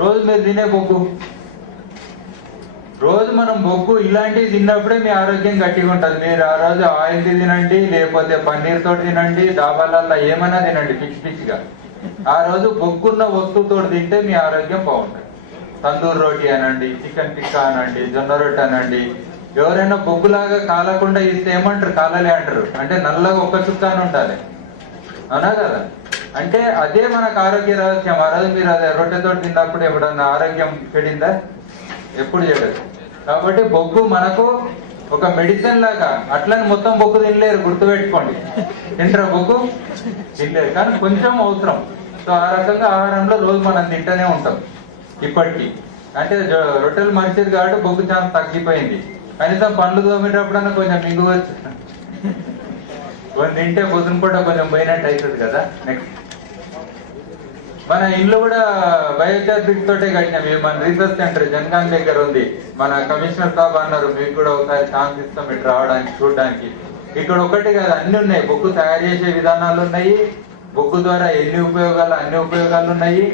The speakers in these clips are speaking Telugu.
రోజు మీరు తినే బొగ్గు, రోజు మనం బొగ్గు ఇలాంటివి తిన్నప్పుడే మీ ఆరోగ్యం గట్టిగా ఉంటుంది. మీరు ఆ రోజు ఆయిల్ తినండి, లేకపోతే పన్నీర్ తోటి తినండి, డాబాలల్లో ఏమైనా తినండి పిచ్చి పిచ్చిగా. ఆ రోజు బొగ్గున్న వస్తువుతో తింటే మీ ఆరోగ్యం బాగుంటుంది. తందూరు రోటీ అనండి, చికెన్ టిక్కా అనండి, జొన్న రొట్టె అనండి. ఎవరైనా బొగ్గులాగా కాలకుండా ఇస్తే ఏమంటారు? కాలలే అంటారు. అంటే నల్లగా ఒక్క చుక్కాని ఉండాలి, అవునా కదా? అంటే అదే మనకు ఆరోగ్య రహస్యం. ఆ రోజు మీరు అదే రొట్టెతో తిన్నప్పుడు ఎప్పుడన్నా ఆరోగ్యం చెడిందా? ఎప్పుడు చెడదు. కాబట్టి బొగ్గు మనకు ఒక మెడిసిన్ లాగా. అట్లని మొత్తం బొగ్గు తినలేరు, గుర్తుపెట్టుకోండి. తింటారా బొగ్గు? తినలేరు, కానీ కొంచెం అవసరం. సో ఆ రకంగా ఆహారంలో రోజు మనం తింటూనే ఉంటాం ఇప్పటికీ. అంటే రొట్టెలు మంచిది కాబట్టి బొగ్గు చాలా తగ్గిపోయింది. కనీసం పండ్లు తోమేటప్పుడన్నా కొంచెం మింగవచ్చు. కొంచెం తింటే పొద్దున పూట కొంచెం పోయినట్టు అవుతుంది కదా. నెక్స్ట్, మన ఇల్లు కూడా బయోచార్ బ్రిక్స్ తోటే కట్టినాం. మన రీసెర్చ్ సెంటర్ జన్గాన్ దగ్గర ఉంది. మన కమిషనర్ సాబ్ అన్నారు మీకు కూడా ఒకసారి ఛాన్స్ ఇస్తాం ఇటు రావడానికి, చూడడానికి. ఇక్కడ ఒకటి కాదు, అన్ని ఉన్నాయి. బొగ్గు తయారు చేసే విధానాలు ఉన్నాయి, బొగ్గు ద్వారా అన్ని ఉపయోగాలు ఉన్నాయి.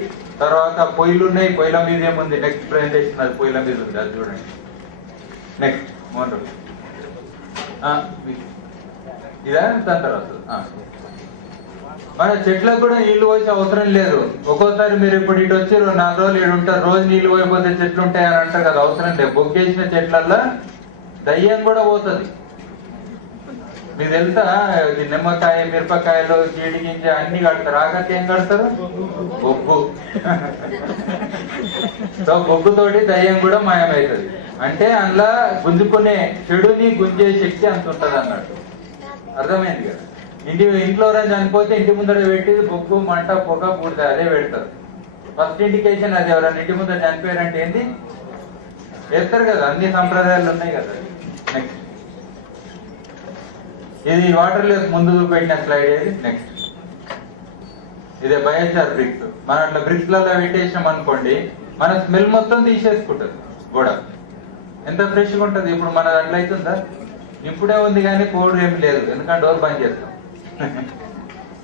తర్వాత పొయ్యిలు ఉన్నాయి, పొయ్యిల మ్యూజియం ఉంది. నెక్స్ట్ ప్రెజెంటేషన్ అది పొయ్యిల మీద ఉంది, అది చూడండి. నెక్స్ట్ మోటార్ ఇదా దాని తర్వాత మన చెట్లకు కూడా నీళ్లు పోసే అవసరం లేదు. ఒక్కోసారి మీరు ఇప్పుడు ఇటు వచ్చి 4 రోజులు ఇటు ఉంటారు, రోజు నీళ్లు పోయిపోతే చెట్లు ఉంటాయని అంటారు కదా. అవసరం లేదు. బొగ్గేసిన చెట్లల్లో దయ్యం కూడా పోతుంది. మీకు తెలుసా? నిమ్మకాయ, మిరపకాయలు, జీడి గింజ అన్ని కడతారు. ఆఖరికి ఏం కడతారు? బొగ్గు. సో బొగ్గుతోటి దయ్యం కూడా మాయమవుతుంది. అంటే అందులో గుంజుకునే చెడుని గుంజే శక్తి అంత ఉంటది అన్నట్టు. అర్థమైంది కదా? ఇంట్లో ఎవరైనా చనిపోతే ఇంటి ముందర పెట్టి బొగ్గు, మంట, పొగ, పూర్తి అదే పెడతారు. ఫస్ట్ ఇండికేషన్ అది. ఎవరైనా ఇంటి ముందర చనిపోయారంటే ఏంటి వేస్తారు కదా. అన్ని సంప్రదాయాలు ఉన్నాయి కదా. నెక్స్ట్, ఇది వాటర్ లెస్ ముందు పెట్టిన స్లైడ్. ఏది నెక్స్ట్, ఇదే బయోచార్ బ్రిక్స్. మన అట్లా బ్రిక్స్ లలో పెట్టేసినాం అనుకోండి, మన స్మెల్ మొత్తం తీసేసుకుంటుంది గోడ. ఎంత ఫ్రెష్గా ఉంటుంది. ఇప్పుడు మన అట్లా అవుతుందా? ఇప్పుడే ఉంది కానీ పౌడర్ ఏమి లేదు, ఎందుకంటే డోర్ బంద్ చేస్తాం.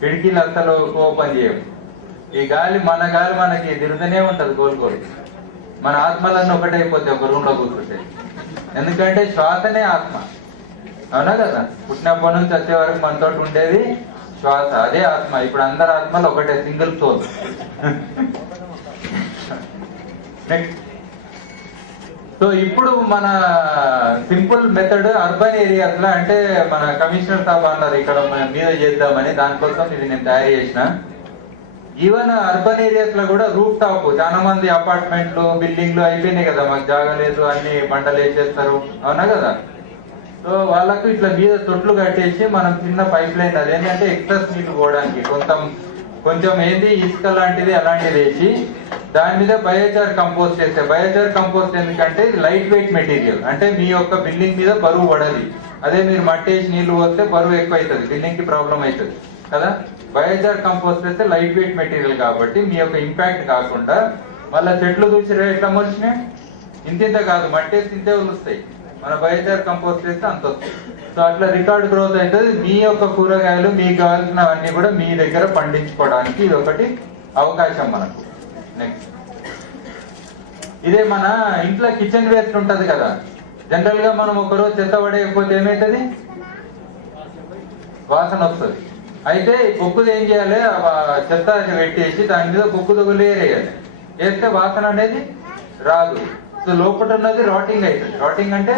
కిటికీలు అసలు ఓపెన్ చేయము. ఈ గాలి, మన గాలి మనకి తిరుగుతూనే ఉంటది గోల్. మన ఆత్మలన్నీ ఒకటైపోతాయి ఒక రూమ్ లో కూర్చుంటే. ఎందుకంటే శ్వాసనే ఆత్మ, అవునా కదా? పుట్టినప్పటి నుంచి వచ్చే వరకు మనతో ఉండేది శ్వాస, అదే ఆత్మ. ఇప్పుడు అందరి ఆత్మలు ఒకటే, సింగిల్ సోల్. నెక్స్ట్, సో ఇప్పుడు మన సింపుల్ మెథడ్ అర్బన్ ఏరియాస్ లో, అంటే మన కమిషనర్ సాబ్ అన్నారు ఇక్కడ మీద చేద్దామని, దానికోసం ఇది నేను తయారు చేసిన. ఈవెన్ అర్బన్ ఏరియాస్ లో కూడా రూఫ్ టాప్, చాలా మంది అపార్ట్మెంట్లు, బిల్డింగ్లు అయిపోయినాయి కదా, మాకు జాగా లేదు, అన్ని బండలు వేసేస్తారు, అవునా కదా? సో వాళ్ళకు ఇట్లా మీద తొట్లు కట్టేసి మనం చిన్న పైప్ లైన్, అదేంటంటే ఎక్సెస్ నీళ్లు పోవడానికి కొంచెం ఏంది ఇసుక లాంటిది అలాంటిది వేసి దాని మీద బయోచార్ కంపోస్ట్ చేస్తే. బయోచార్ కంపోస్ట్ ఎందుకంటే ఇది లైట్ వెయిట్ మెటీరియల్, అంటే మీ యొక్క బిల్డింగ్ మీద బరువు పడది. అదే మీరు మట్టి వేసి నీళ్లు పోస్తే బరువు ఎక్కువ అవుతుంది, బిల్డింగ్ కి ప్రాబ్లం అవుతుంది కదా. బయోచార్ కంపోస్ట్ అయితే లైట్ వెయిట్ మెటీరియల్ కాబట్టి మీ యొక్క ఇంపాక్ట్ కాకుండా, మళ్ళీ చెట్లు చూసి ఎట్లా మొలిచినాయి, ఇంత కాదు, మట్టి వేసి ఇంతే వస్తాయి. మన బయోచార్ కంపోస్ట్ చేస్తే అంత వస్తుంది. సో అట్లా రికార్డ్ గ్రోత్ అవుతుంది. మీ యొక్క కూరగాయలు మీకు కావాల్సినవన్నీ కూడా మీ దగ్గర పండించుకోవడానికి ఇది ఒకటి అవకాశం మనకు. నెక్స్ట్, ఇదే మన ఇంట్లో కిచెన్ వేస్ట్ ఉంటది కదా. జనరల్ గా మనం ఒకరోజు చెత్త పడేయకపోతే ఏమైతుంది? వాసన వస్తుంది. అయితే బొగ్గుది ఏం చేయాలి? చెత్త పెట్టేసి దాని మీద బొగ్గుతో లేయర్ వేయాలి. వేస్తే వాసన అనేది రాదు. సో లోపల ఉన్నది రాటింగ్ అవుతుంది. రాటింగ్ అంటే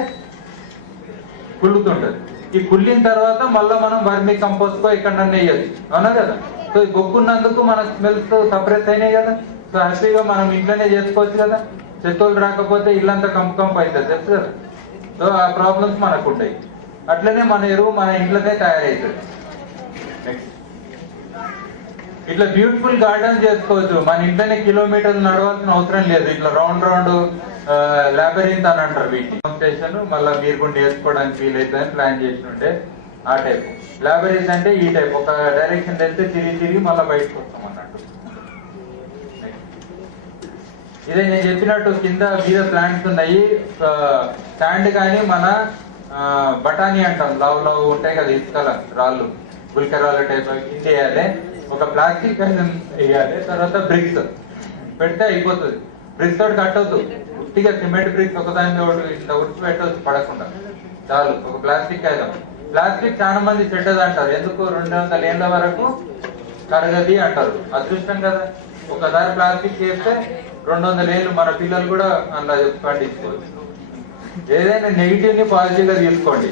కుళ్ళుతుంటది. ఈ కుళ్ళిన తర్వాత మళ్ళీ మనం వర్మీ కంపోస్ట్ కో ఇక్కడ వేయచ్చు, అవునా కదా? సో ఈ బొగ్గున్నందుకు మన స్మెల్స్ సపరేట్ అయినాయి కదా. సో హ్యాపీగా మనం ఇంట్లోనే చేసుకోవచ్చు కదా. చెత్తలు రాకపోతే ఇల్లంతా కంపు అవుతుంది, తెలుసు కదా. సో ఆ ప్రాబ్లమ్స్ మనకు ఉంటాయి. అట్లనే మన ఎరువు మన ఇంట్లోనే తయారవుతుంది. నెక్స్ట్, ఇట్లా బ్యూటిఫుల్ గార్డెన్ చేసుకోవచ్చు. మన ఇంట్లోనే కిలోమీటర్లు నడవాల్సిన అవసరం లేదు. ఇట్లా రౌండ్ లాబిరింత్ అని అంటారు వీటిని. స్టేషన్ మళ్ళీ మీరు కూడా నేర్చుకోవడానికి వీలైతుందని ప్లాన్ చేసి ఉంటే ఆ టైప్. లాబిరింత్ అంటే ఈ టైప్, ఒక డైరెక్షన్ తెస్తే తిరిగి మళ్ళీ బయటకు వస్తాం అన్నట్టు. ఇదే నేను చెప్పినట్టు కింద మీద ప్లాంట్స్ ఉన్నాయి. శాండ్ కానీ మన బఠానీ అంటాం, లవ్ ఉంటాయి కదా ఇసుకల రాళ్ళు, గుల్కరాళ్ళ టైప్ ఇది వేయాలి. ఒక ప్లాస్టిక్ వేయాలి. తర్వాత బ్రిక్స్ పెడితే అయిపోతుంది. బ్రిక్స్ తోటి కట్టవద్దు, ఉట్టిగా సిమెంట్ బ్రిక్స్ ఒకదాని ఇంత ఉడిచి పెట్టవచ్చు పడకుండా చాలు. ఒక ప్లాస్టిక్ కాగితం, ప్లాస్టిక్ చాలా మంది చెడ్డది అంటారు, ఎందుకు 200 ఏళ్ల వరకు కరగది అంటారు. అదృష్టం కదా, ఒకసారి ప్లాస్టిక్ చేస్తే 200 ఏళ్ళు మన పిల్లలు కూడా అలా పండించుకోవచ్చు. ఏదైనా నెగిటివ్ ని పాజిటివ్ గా తీసుకోండి.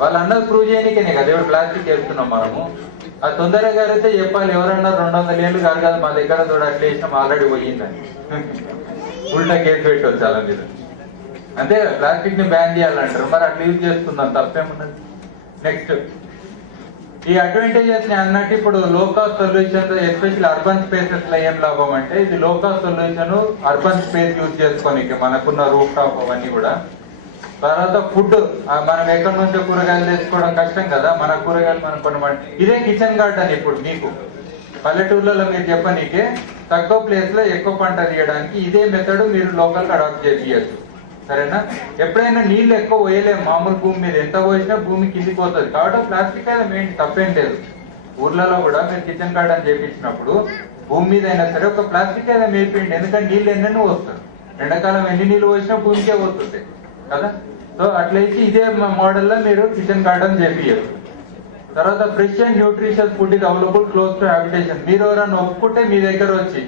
వాళ్ళు అన్నది ప్రూవ్ చేయడానికేనే కదా ఎవరు ప్లాస్టిక్ వేస్తున్నాం మనము. అది తొందరగా కరిగితే చెప్పాలి, ఎవరన్నా 200 ఏళ్ళు కరగదు మా దగ్గర చూడ అట్లా వేసినాం ఆల్రెడీ పోయిందని ఉల్టా కేసు పెట్టవచ్చు అలా మీద. అంతే కదా, ప్లాస్టిక్ ని బ్యాన్ చేయాలంటారు, మరి అట్లా యూజ్ చేసుకుందాం తప్పేమున్నది. నెక్స్ట్ ఈ అడ్వాంటేజెస్ ని అన్నట్టు ఇప్పుడు low cost solution, especial urban spaces లో ఏం లాభం అంటే ఇది low cost solution urban space use చేసుకోనికి మనకున్న రూఫ్ టాప్ అవన్నీ కూడా. తర్వాత ఫుడ్, మనం ఎక్కడి నుంచో కూరగాయలు తెచ్చుకోవడం కష్టం కదా, మన కూరగాయలు మనం కొనమంటే ఇదే కిచెన్ గార్డెన్. ఇప్పుడు మీకు పల్లెటూర్లలో మీరు చెప్పనీకే తక్కువ ప్లేస్ లో ఎక్కువ పంట తీయడానికి ఇదే మెథడ్ మీరు లోకల్ అడాప్ట్ చేయొచ్చు. సరేనా, ఎప్పుడైనా నీళ్ళు ఎక్కువ పోయలేము మామూలు భూమి మీద, ఎంత పోసినా భూమి కిందికి పోతుంది కాబట్టి ప్లాస్టిక్ అయితే మెయిన్ తప్పేం లేదు. ఊర్లలో కూడా మీరు కిచెన్ గార్డెన్ చేపించినప్పుడు భూమి మీద అయినా సరే ఒక ప్లాస్టిక్ అయితే మేపిండి, ఎందుకంటే నీళ్ళు ఎన్నెన్నో వస్తారు, ఎండాకాలం ఎన్ని నీళ్ళు పోసినా భూమికే పోతుంది కదా. సో అట్లయితే ఇదే మోడల్లో మీరు కిచెన్ గార్డెన్ చేపియచ్చు. తర్వాత ఫ్రెష్ అండ్ న్యూట్రిషియస్ ఫుడ్ ఇది అవైలబుల్ క్లోజ్ టు హ్యాబిటేషన్. మీరు ఎవరైనా ఒప్పుకుంటే మీ దగ్గర వచ్చి,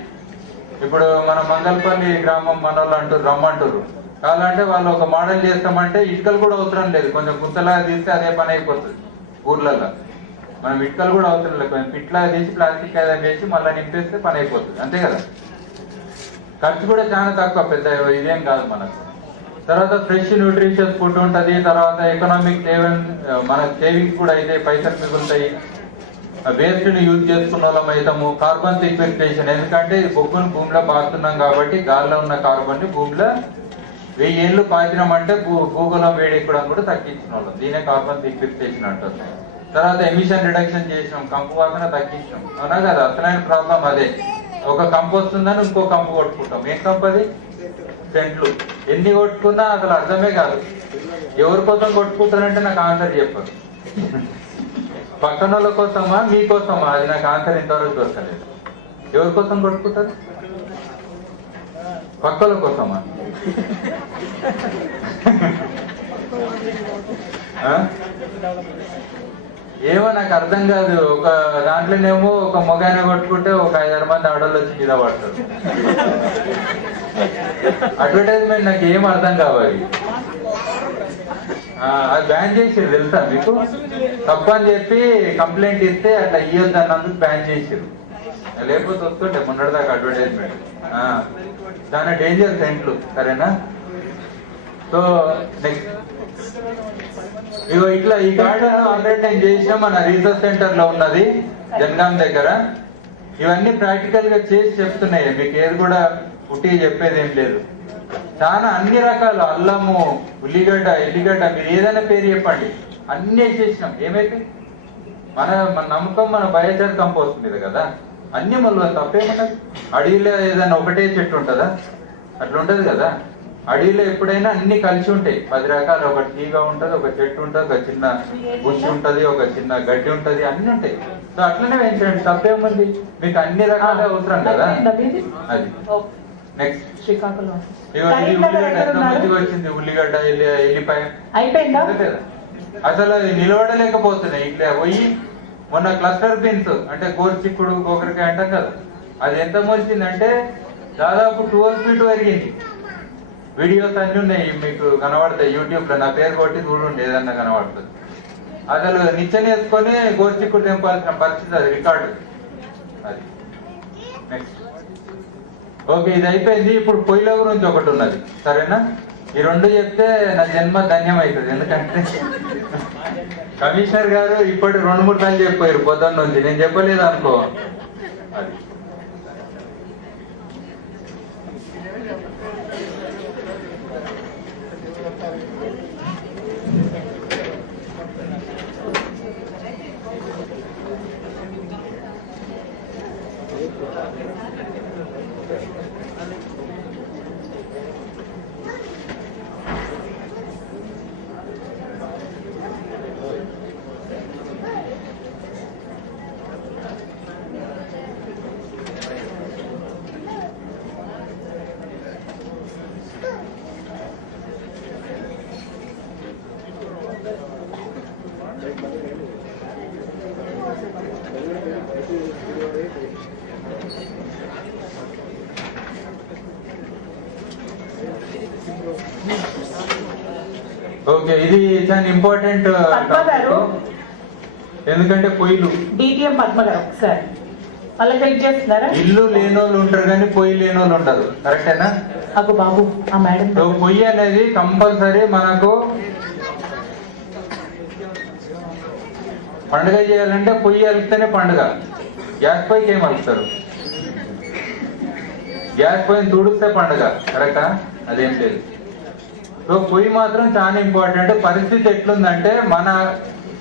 ఇప్పుడు మన మంగళపల్లి గ్రామం మనోళ్ళు అంటారు రమ్మంటారు, కావాలంటే వాళ్ళు ఒక మోడల్ చేస్తామంటే ఇటుకలు కూడా అవసరం లేదు, కొంచెం గుంతలాగా తీస్తే అదే పని అయిపోతుంది. ఊర్లలో మనం ఇటుకలు కూడా అవసరం లేదు, కొంచెం పిట్లాగా తీసి ప్లాస్టిక్ ఏదైనా వేసి మళ్ళీ నింపేస్తే పని అయిపోతుంది, అంతే కదా. ఖర్చు కూడా చాలా తక్కువ, పెద్ద ఇదేం కాదు మనకు. తర్వాత ఫ్రెష్ న్యూట్రిషియస్ ఫుడ్ ఉంటుంది. తర్వాత ఎకనామిక్ మన సేవింగ్స్ కూడా అయితే పైసలు మిగులుతాయి. వేస్ట్ ని యూజ్ చేసుకున్న వాళ్ళం అవుతాము. కార్బన్ సిక్వెస్ట్రేషన్, ఎందుకంటే బొగ్గును భూమిలో పాస్తున్నాం కాబట్టి గాల్లో ఉన్న కార్బన్ ని భూమిలో 1000 ఏళ్ళు పాతినామంటే భూగోళం వేడెక్కడం కూడా తగ్గించిన వాళ్ళం, దీనే కార్బన్ సిక్వెస్ట్రేషన్ అంటారు. తర్వాత ఎమిషన్ రిడక్షన్ చేసినాం, కంపు వాసన తగ్గించినాం, అవునా కదా. అసలైన ప్రాబ్లం అదే, ఒక కంపు వస్తుందని ఇంకో కంపు కొట్టుకుంటాం. ఏం కంపు అది? సెంట్లు. ఎన్ని కొట్టుకున్నా అసలు అర్థమే కాదు. ఎవరి కోసం కొట్టుకుంటారంటే నాకు ఆన్సర్ చెప్పరు. పక్కన వాళ్ళ కోసమా మీకోసమా, అది నాకు ఆన్సర్ ఇంతవరకు దొరకలేదు. ఎవరి కోసం కొట్టుకుంటారు? పక్కల కోసమా? ఏమో నాకు అర్థం కాదు. ఒక దాంట్లోనేమో ఒక మొగాయన కొట్టుకుంటే ఒక 5-6 మంది ఆడవాళ్ళు వచ్చి మీద పడతారు. అడ్వర్టైజ్మెంట్ నాకు ఏం అర్థం కావాలి. అది బ్యాన్ చేసారు తెలుసా మీకు? తప్పు అని చెప్పి కంప్లైంట్ ఇస్తే అట్లా ఇయ్యొద్దు అన్నందుకు బ్యాన్ చేసారు, లేకపోతే వస్తుంటే మొన్నటిదాకా అడ్వర్టైజ్మెంట్. చాలా డేంజర్ సెంట్లు, సరేనా. సో నెక్స్ట్ ఇగో ఇట్లా ఈ గార్డెన్ ఆల్రెడీ నేను చేసిన మన రీసెర్చ్ సెంటర్ లో ఉన్నది జనగాం దగ్గర. ఇవన్నీ ప్రాక్టికల్ గా చేసి చెప్తున్నాయి మీకు, ఏది కూడా పుట్టి చెప్పేది ఏం లేదు. చాలా అన్ని రకాలు అల్లము, ఉల్లిగడ్డ, ఎల్లిగడ్డ, మీరు ఏదైనా పేరు చెప్పండి, అన్ని వేసేసినాం. ఏమైతే మన నమ్మకం మన బయోచార్ కంపోస్ట్ మీద కదా, అన్ని మళ్ళీ తప్పేమున్నది. అడవిలో ఏదైనా ఒకటే చెట్టు ఉంటుందా? అట్లా ఉంటది కదా. అడవిలో ఎప్పుడైనా అన్ని కలిసి ఉంటాయి, 10 రకాలు. ఒక తీగ ఉంటది, ఒక చెట్టు ఉంటది, ఒక చిన్న బుష్ ఉంటది, ఒక చిన్న గడ్డి ఉంటది, అన్ని ఉంటాయి. సో అట్లనే పెంచండి, తప్పేముంది. మీకు అన్ని రకాలు అవసరం కదా. అది నెక్స్ట్ శ్రీకాకుళం. ఇది ఉల్లిగడ్డ ఎంత మంచిగా వచ్చింది, ఉల్లిగడ్డ, ఎల్లిపాయ అసలు అది నిలబడలేకపోతున్నాయి. ఇట్లా పోయి మొన్న క్లస్టర్ బీన్స్ అంటే గోరుచిక్కుడు, గోకరకాయ అంటాం కదా, అది ఎంత మొలిచిందంటే దాదాపు 12 feet పెరిగింది. వీడియోస్ అన్ని ఉన్నాయి మీకు కనబడతాయి యూట్యూబ్ లో, నా పేరు కొట్టి చూడండి ఏదన్నా కనబడుతుంది. అసలు నిచ్చెనేసుకొని గోరుచిక్కుడు తెంపాల్సిన పరిస్థితి, అది రికార్డు. అది నెక్స్ట్. ఓకే, ఇది అయిపోయింది. ఇప్పుడు పొయ్యిల గురించి ఒకటి ఉన్నది, సరేనా. ఈ 2 చెప్తే నా జన్మ ధన్యం అవుతుంది. ఎందుకంటే కమిషనర్ గారు ఇప్పటి 2-3 సార్లు చెప్పారు పొద్దున్న నుంచి, నేను చెప్పలేదు అనుకో. అది ఓకే, ఇది చాలా ఇంపార్టెంట్. ఎందుకంటే పొయ్యిలు డిటిఎం పద్మ గారు ఒకసారి వాళ్ళకి హెల్ప్ చేస్తున్నారా? ఇల్లు లేనోళ్ళు ఉంటారు కానీ పొయ్యి లేనోళ్ళు ఉంటారు, కరెక్టేనా? అబ్బో బాబు ఆ మేడం. పొయ్యి అనేది కంపల్సరీ మనకు పండుగ చేయాలంటే పొయ్యి అలిస్తేనే పండుగ. గ్యాస్ పొయ్యికి ఏం అలుస్తారు? గ్యాస్ పొయ్యిని తుడిస్తే పండుగ, కరెక్టా? అదేం లేదు. సో పొయ్యి మాత్రం చాలా ఇంపార్టెంట్. పరిస్థితి ఎట్లుందంటే మన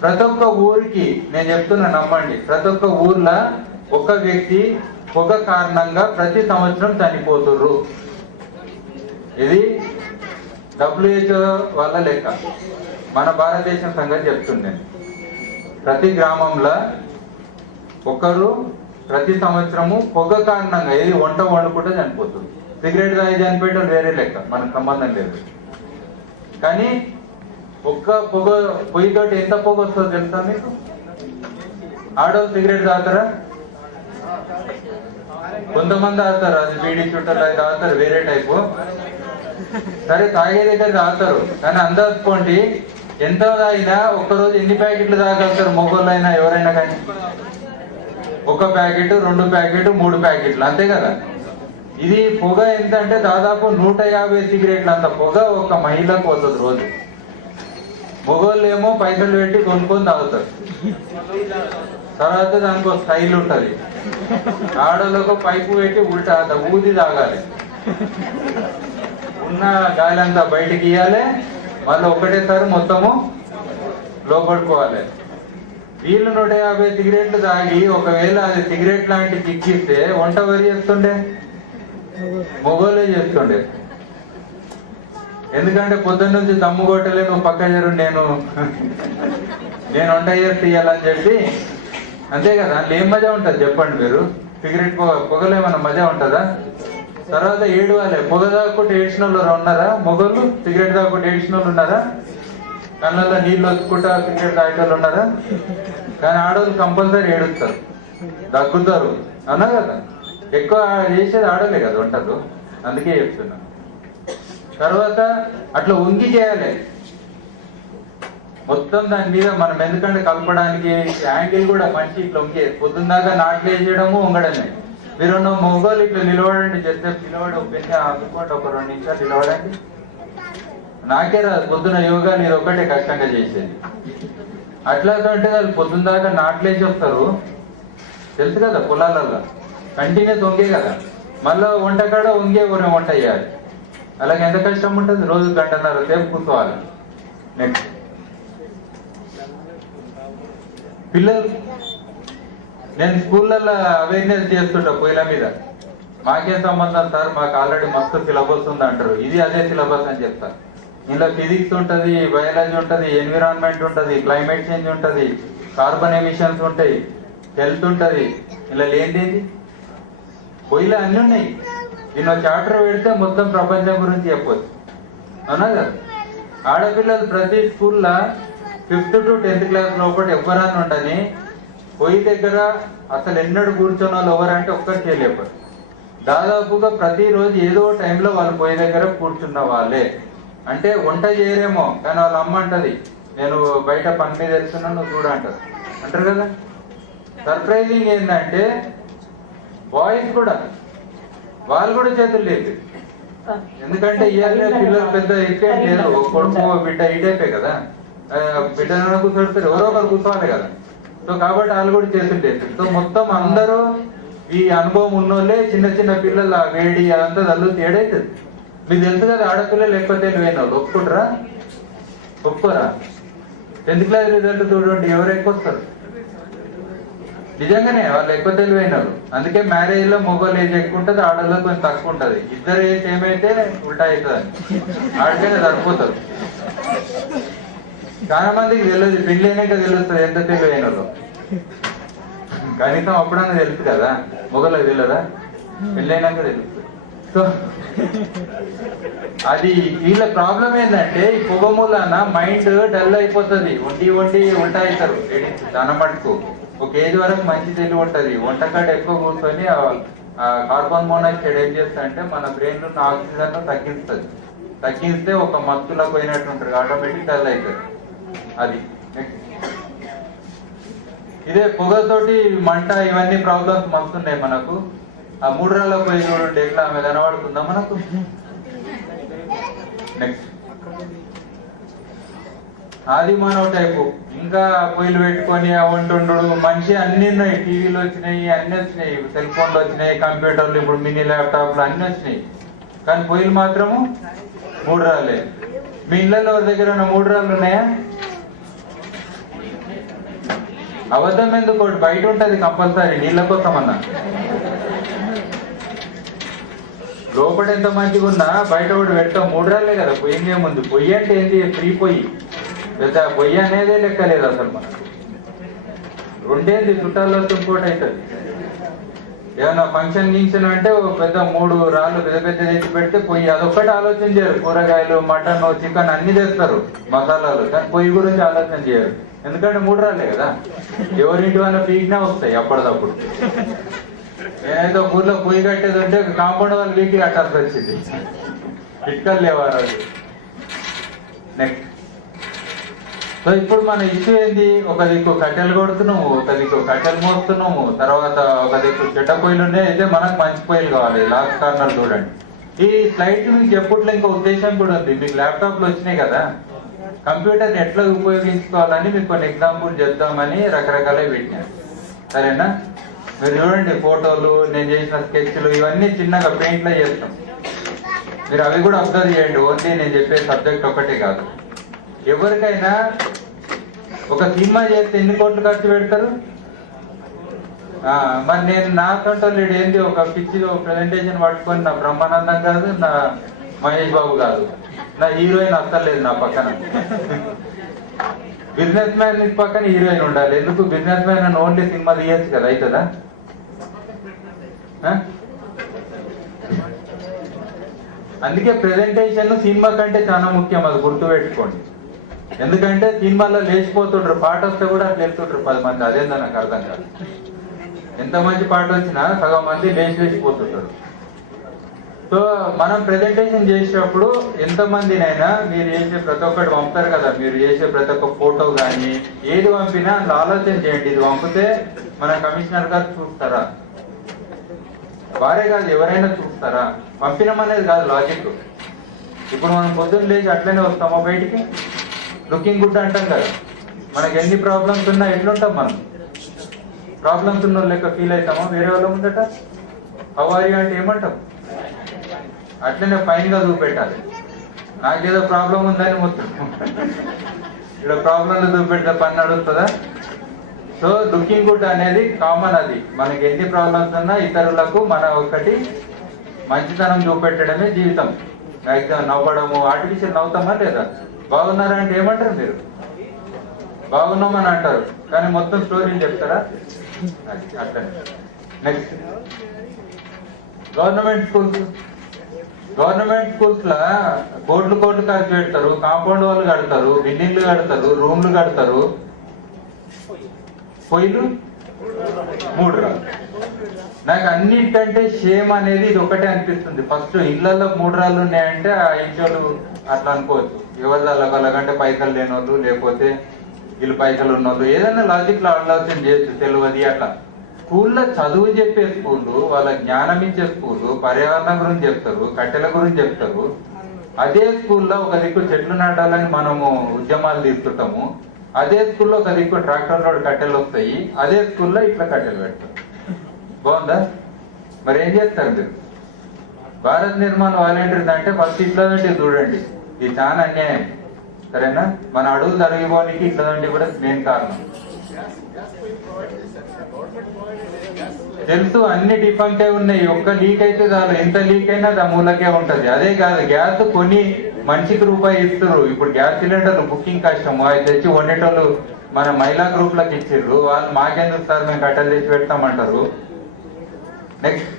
ప్రతి ఒక్క ఊరికి నేను చెప్తున్నా, నమ్మండి, ప్రతి ఒక్క ఊర్లో ఒక వ్యక్తి పొగ కారణంగా ప్రతి సంవత్సరం చనిపోతుర్రు. ఇది WHO వాళ్ళ లెక్క, మన భారతదేశం సంగతి చెప్తుంది. ప్రతి గ్రామంలో ఒకరు ప్రతి సంవత్సరము పొగ కారణంగా ఏది వంట వండుకుంటే చనిపోతుంది. సిగరెట్ తాగి చనిపోయడం వేరే లెక్క, మనకు సంబంధం లేదు. కానీ ఒక్క పొగ పొయ్యితోటి ఎంత పొగ వస్తుందో తెలుసా మీకు? ఆడవాళ్ళు సిగరెట్ తాగుతారా? కొంతమంది తాగుతారు, అది బీడీ చుట్టలు అది తాగుతారు, వేరే టైపు. సరే, తాగే దగ్గర తాగుతారు, కానీ అందరుకోండి ఎంత తాగినా ఒక్కరోజు ఎన్ని ప్యాకెట్లు తాగలుగుతారు? మొగోళ్ళు అయినా ఎవరైనా కానీ ఒక ప్యాకెట్, 2 ప్యాకెట్, 3 ప్యాకెట్లు, అంతే కదా. ఇది పొగ ఎంత అంటే దాదాపు 150 సిగరెట్లు అంత పొగ ఒక మహిళకు వస్తుంది రోజు. మొగోళ్ళు ఏమో పైసలు పెట్టి కొనుక్కొని తాగుతారు. తర్వాత దానికి ఒక స్టైల్ ఉంటది. ఆడోళ్ళకు పైపు పెట్టి ఉల్టా ఊది తాగాలి, ఉన్న గాలి అంతా బయటికి ఇవ్వాలి, మళ్ళీ ఒకటేసారి మొత్తము లోపడుకోవాలి. వీళ్ళు 150 సిగరెట్లు తాగి ఒకవేళ అది సిగరెట్ లాంటి చిక్కిస్తే వంట వరి చేస్తుండే, మొగోళ్ళే చేస్తుండే. ఎందుకంటే పొద్దున్న నుంచి దమ్ము కొట్టలే, నువ్వు పక్క జరు, నేను వంట చేసి ఇయ్యాలని చెప్పి, అంతే కదా. అందులో ఏం మజా ఉంటుంది చెప్పండి మీరు? సిగరెట్ పొగలో ఏమన్నా మజా ఉంటుందా? తర్వాత ఏడవాలి. పొగ తాగకుండా ఏడ్చిన వాళ్ళు ఉన్నారా? మొగోళ్ళు సిగరెట్ తాగకుండా ఏడ్చిన వాళ్ళు ఉన్నారా? కళ్ళల్లో నీళ్ళు వచ్చుకుంటా సిగరెట్ తాగేటోళ్ళు ఉన్నారా? కానీ ఆడవాళ్ళు కంపల్సరీ ఏడుస్తారు, దగ్గుతారు, అన్నా కదా. ఎక్కువ చేసేది ఆడలే కదా వంటలు, అందుకే చెప్తున్నా. తర్వాత అట్లా వంగి చేయాలి మొత్తం దాని మీద. మనం ఎందుకంటే కలపడానికి యాంగిల్ కూడా మంచి ఇట్లా వంగే. పొద్దున్నాగా నాట్లు వేసేయడము వంగడమే. మీరు మొగోళ్ళు ఇట్లా నిలబడండి, చెప్తే నిలబడి పెద్ద అందుకోండి, ఒక 2 నిమిషాలు నిలబడండి. నాకే రాదు పొద్దున యోగా, మీరు ఒక్కటే కష్టంగా చేసేది. అట్లా అంటే వాళ్ళు పొద్దున్న దాకా నాట్లేసి వస్తారు, తెలుసు కదా. పొలాలలో కంటిన్యూస్ వంగే కదా, మళ్ళీ వంట కాడ వంగే వంట చేయాలి. అలాగే ఎంత కష్టం ఉంటుంది? రోజు 1.5 సేపు కూర్చోవాలి. నెక్స్ట్ పిల్లలు, నేను స్కూళ్ళల్లో అవేర్నెస్ చేస్తుంటా పొయ్యిల మీద. మాకేం సంబంధం సార్, మాకు ఆల్రెడీ మస్తు సిలబస్ ఉంది అంటారు. ఇది అదే సిలబస్ అని చెప్తారు. ఇందులో ఫిజిక్స్ ఉంటుంది, బయాలజీ ఉంటుంది, ఎన్విరాన్మెంట్ ఉంటుంది, క్లైమేట్ చేంజ్ ఉంటుంది, కార్బన్ ఎమిషన్స్ ఉంటాయి, హెల్త్ ఉంటుంది. ఇలా లేనిదేది పొయ్యిలో అన్నీ ఉన్నాయి. దీని చాప్టర్ పెడితే మొత్తం ప్రపంచం గురించి చెప్పవచ్చు, అవునా కదా. ఆడపిల్లలు ప్రతి స్కూల్లో 5th to 10th క్లాస్ లోపల ఎవరన్నా ఉండని పొయ్యి దగ్గర అసలు ఎన్నడూ కూర్చొని వాళ్ళు ఎవరంటే ఒక్కరు చేయలేపారు. దాదాపుగా ప్రతిరోజు ఏదో టైంలో వాళ్ళు పొయ్యి దగ్గర కూర్చున్న వాళ్ళే. అంటే వంట చేయరేమో, కానీ వాళ్ళ అమ్మ అంటది, నేను బయట పని మీద వెళ్తున్నాను, నువ్వు చూడ అంటారు కదా. సర్ప్రైజింగ్ ఏంటంటే బాయ్స్ కూడా, వాళ్ళు కూడా చేతులు లేదు. ఎందుకంటే ఇవాళ పిల్లలు పెద్ద ఎక్కువ లేదు, ఒక కొడుకు బిడ్డ ఈ టైపే కదా. బిడ్డ కూర్చోడతారు, ఎవరో ఒకరు కూర్చోవాలి కదా. సో కాబట్టి వాళ్ళు కూడా చేతులు లేదు. సో మొత్తం అందరూ ఈ అనుభవం ఉన్నోళ్ళే. చిన్న చిన్న పిల్లలు ఆ వేడి అదంతా తల్లు తేడైతుంది. మీకు తెలుసు కదా, ఆడపిల్లలు ఎక్కువ తెలివైన వాళ్ళు. ఒప్పుకుంటారా? ఒప్పుకోరా? 10th క్లాస్ రిజల్ట్ చూడండి, ఎవరు ఎక్కువ వస్తారు? నిజంగానే వాళ్ళు ఎక్కువ తెలివైన వాళ్ళు. అందుకే మ్యారేజ్ లో మొగోళ్ళు ఏజ్ ఎక్కువ ఉంటుంది, ఆడల్లో కొంచెం తక్కువ ఉంటుంది. ఇద్దరు ఏజ్ ఏమైతే ఉల్టా అవుతుంది, ఆడికైనా సరిపోతారు. చాలా మందికి తెలియదు, పెళ్లి అయినాక తెలుస్తుంది ఎంత తెలివైన వాళ్ళు. కనీసం అప్పుడన్నా తెలుసు కదా, మొగోళ్ళకి తెలియదా? పెళ్లి అయినాక తెలుస్తుంది. సో అది వీళ్ళ ప్రాబ్లం ఏంటంటే ఈ పొగ మూలన మైండ్ డల్ అయిపోతుంది, వండి ఉల్టా అవుతారు. దాని మటుకు ఒక ఏజ్ వరకు మంచి తెలివి ఉంటది. వంటకాడ ఎక్కువ కూర్చొని కార్బన్ మోనాక్సైడ్ ఏం చేస్తా అంటే మన బ్రెయిన్ లో ఆక్సిజన్ తగ్గిస్తుంది. తగ్గిస్తే ఒక మత్తులో పోయినట్టు ఉంటారు, ఆటోమేటిక్ డల్ అవుతుంది. అది ఇదే పొగతోటి మంట ఇవన్నీ ప్రాబ్లమ్స్ మస్తున్నాయి మనకు. ఆ 3 రాళ్ళ పొయ్యి చూడండి ఎట్లా ఆమె కనబడుతుందా మనకు. నెక్స్ట్ ఆది మానవ టైపు ఇంకా పొయ్యిలు పెట్టుకొని వంటుండు మనిషి అన్ని ఉన్నాయి. టీవీలు వచ్చినాయి, అన్ని వచ్చినాయి, సెల్ ఫోన్లు వచ్చినాయి, కంప్యూటర్లు, ఇప్పుడు మినీ ల్యాప్టాప్లు అన్ని వచ్చినాయి. కానీ పొయ్యిలు మాత్రము 3 రాళ్ళే. మీ ఇళ్ళలో దగ్గర 3 రాళ్ళు ఉన్నాయా? అబద్ధం ఎందుకు, బయట ఉంటది కంపల్సరీ నీళ్ళ కోసం అన్నా. లోపల ఎంత మంచిగా ఉన్నా బయట కూడా పెడతాం. 3 రాళ్ళే కదా పొయ్యి ముందు. పొయ్యి అంటే ఏంటి? ఫ్రీ పొయ్యి. పెద్ద పొయ్యి అనేదే లెక్కలేదు అసలు మనకు. రెండేంది చుట్టాల్లో ఇంకోటి అవుతుంది. ఏమన్నా ఫంక్షన్ గింక్షన్ అంటే పెద్ద 3 రాళ్ళు పెద్ద పెద్ద తెచ్చి పెడితే పొయ్యి అదొక్కటి ఆలోచన చేయరు. కూరగాయలు, మటన్, చికెన్ అన్ని చేస్తారు, మసాలాలు, కానీ పొయ్యి గురించి ఆలోచన చేయరు. ఎందుకంటే 3 రాళ్ళే కదా. ఎవరింటి వల్ల పీకినా వస్తాయి అప్పటిదప్పుడు. నేనైతే ఊర్లో పొయ్యి కట్టేది ఉంటే కాంపౌండ్ వాళ్ళు వీక్లీ కట్టాల్సి వచ్చింది. ఇటుకలు లేవారు. నెక్స్ట్ సో ఇప్పుడు మన ఇష్యూ ఏంది? ఒక దిక్కు కట్టెలు కొడుతున్నాము, ఒక దిక్కు కట్టెలు మోస్తున్నాము, తర్వాత ఒక దిక్కు చెడ్డ పొయ్యిలు ఉన్నాయి. అయితే మనకు మంచి పొయ్యిలు కావాలి. లాస్ట్ కార్నర్ చూడండి. ఈ స్లైడ్ మీకు చెప్పట్లో ఇంకో ఉద్దేశం కూడా ఉంది. మీకు ల్యాప్టాప్లు వచ్చినాయి కదా, కంప్యూటర్ ఎట్లా ఉపయోగించుకోవాలని మీకు కొన్ని ఎగ్జాంపుల్ చెప్దామని రకరకాల పెట్టినాను. సరేనా? మీరు చూడండి ఫోటోలు, నేను చేసిన స్కెచ్లు ఇవన్నీ చిన్నగా పెయింట్లో చేస్తాం. మీరు అవి కూడా అబ్జర్వ్ చేయండి. ఓన్లీ నేను చెప్పే సబ్జెక్ట్ ఒకటే కాదు. ఎవరికైనా ఒక సినిమా చేస్తే ఎన్ని కోట్లు ఖర్చు పెడతారు? మరి నేను నా కంట్రోల్ ఏంటి, ఒక పిచ్చి ప్రెజెంటేషన్ పట్టుకొని నా బ్రహ్మానందం కాదు, నా మహేష్ బాబు కాదు, నా హీరోయిన్ అక్కర్లేదు నా పక్కన. బిజినెస్ మ్యాన్ పక్కన హీరోయిన్ ఉండాలి. ఎందుకు? బిజినెస్ మ్యాన్ అని ఓన్లీ సినిమా తీయచ్చు కదా, అవుతుందా? అందుకే ప్రెజెంటేషన్ సినిమా కంటే చాలా ముఖ్యం, అది గుర్తు పెట్టుకోండి. ఎందుకంటే సినిమాల్లో లేచిపోతుండ్రు, పాట వస్తే కూడా అట్లా వెళ్తుండ్రు 10 మంది. అదేందో నాకు అర్థం కాదు. ఎంత మంచి పాట వచ్చినా సగం మంది లేచిపోతుంటారు. సో మనం ప్రెజెంటేషన్ చేసేటప్పుడు ఎంతమందినైనా మీరు చేసే ప్రతి ఒక్కటి పంపుతారు కదా, మీరు చేసే ప్రతి ఒక్క ఫోటో కానీ ఏది పంపినా అందులో ఆలోచన చేయండి. ఇది పంపితే మన కమిషనర్ గారు చూస్తారా? వారే కాదు ఎవరైనా చూస్తారా? పంపినం అనేది కాదు లాజిక్. ఇప్పుడు మనం పొద్దున్న లేచి అట్లనే వస్తామా బయటికి? లుకింగ్ గుడ్ అంటాం కదా. మనకి ఎన్ని ప్రాబ్లమ్స్ ఉన్నా ఎట్లుంటాం మనం? ప్రాబ్లమ్స్ ఉన్న లెక్క ఫీల్ అవుతామా వేరే వాళ్ళ ముందట? హౌ ఆర్ యు అంటే ఏమంటాం? అట్లనే ఫైన్ గా చూపెట్టాలి. నాకేదో ప్రాబ్లం ఉందని మొత్తం ఇక్కడ ప్రాబ్లంలు చూపెడితే పని నడుస్తుందా? సో లుకింగ్ గుడ్ అనేది కామన్. అది మనకి ఎన్ని ప్రాబ్లమ్స్ ఉన్నా ఇతరులకు మన ఒకటి మంచితనం చూపెట్టడమే జీవితం. మ్యాక్సిమం నవ్వడము, ఆర్టిఫిషియల్ నవ్వుతామా లేదా? బాగున్నారా అంటే ఏమంటారు మీరు? బాగున్నామని అంటారు, కానీ మొత్తం స్టోరీలు చెప్తారా? అట్లనే. Next government schools. Government schools లా కోట్లు ఖర్చు పెడతారు, కాంపౌండ్ వాళ్ళు కడతారు, బిల్డింగ్లు కడతారు, రూమ్లు కడతారు, పొయ్యిలు 3 రాళ్ళు. నాకు అన్నిటికంటే షేమ్ అనేది ఇది ఒకటే అనిపిస్తుంది. ఫస్ట్ ఇళ్లలో 3 రాళ్ళు ఉన్నాయంటే ఆ ఇంట్లో అట్లా అనుకోవచ్చు, ఎవరి వాళ్ళకంటే పైసలు లేని వాళ్ళు, లేకపోతే వీళ్ళు పైసలు ఉన్న వాళ్ళు, ఏదైనా లాజిక్ లో ఆలోచన చేయొచ్చు, తెలియదు అట్లా. స్కూల్లో చదువు చెప్పే స్కూళ్ళు, వాళ్ళ జ్ఞానం ఇచ్చే స్కూళ్ళు, పర్యావరణం గురించి చెప్తారు, కట్టెల గురించి చెప్తారు. అదే స్కూల్లో ఒక దిక్కు చెట్లు నాటాలని మనము ఉద్యమాలు తీసుకుంటాము. అదే స్కూల్లో ఒక దిక్కు ట్రాక్టర్ లో కట్టెలు వస్తాయి. అదే స్కూల్లో ఇట్లా కట్టెలు పెడతారు. బాగుందా? మరి ఏం చేస్తారు మీరు? భారత్ నిర్మాణ వాలంటీర్స్ అంటే ఫస్ట్ ఇట్లా చూడండి, ఇది చాలా అన్యాయం. సరేనా? మన అడుగు తరిగిపోనికి ఇట్లా కూడా మెయిన్ కారణం. తెలుసు అన్ని డిఫంక్ట్ ఉన్నాయి. ఒక్క లీక్ అయితే చాలు, ఎంత లీక్ అయినా అది మూలకే ఉంటది. అదే కాదు, గ్యాస్ కొని మనిషికి రూపాయి ఇస్తారు. ఇప్పుడు గ్యాస్ సిలిండర్లు బుకింగ్ కష్టము, అవి తెచ్చి వండేటోళ్ళు మన మహిళా గ్రూప్ లకు ఇచ్చిర్రు. వాళ్ళు మాకెందుకు సార్ మేము కట్టెలు తెచ్చి పెడతామంటారు. నెక్స్ట్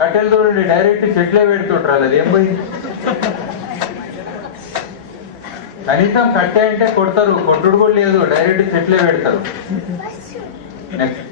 కట్టెలు చూడండి, డైరెక్ట్ చెట్లే పెడుతుంటారు. అది ఏం పోయి కనీసం కట్టే అంటే కొడతారు, కొట్టుడు కూడా లేదు, డైరెక్ట్ చెట్లే పెడతారు. నెక్స్ట్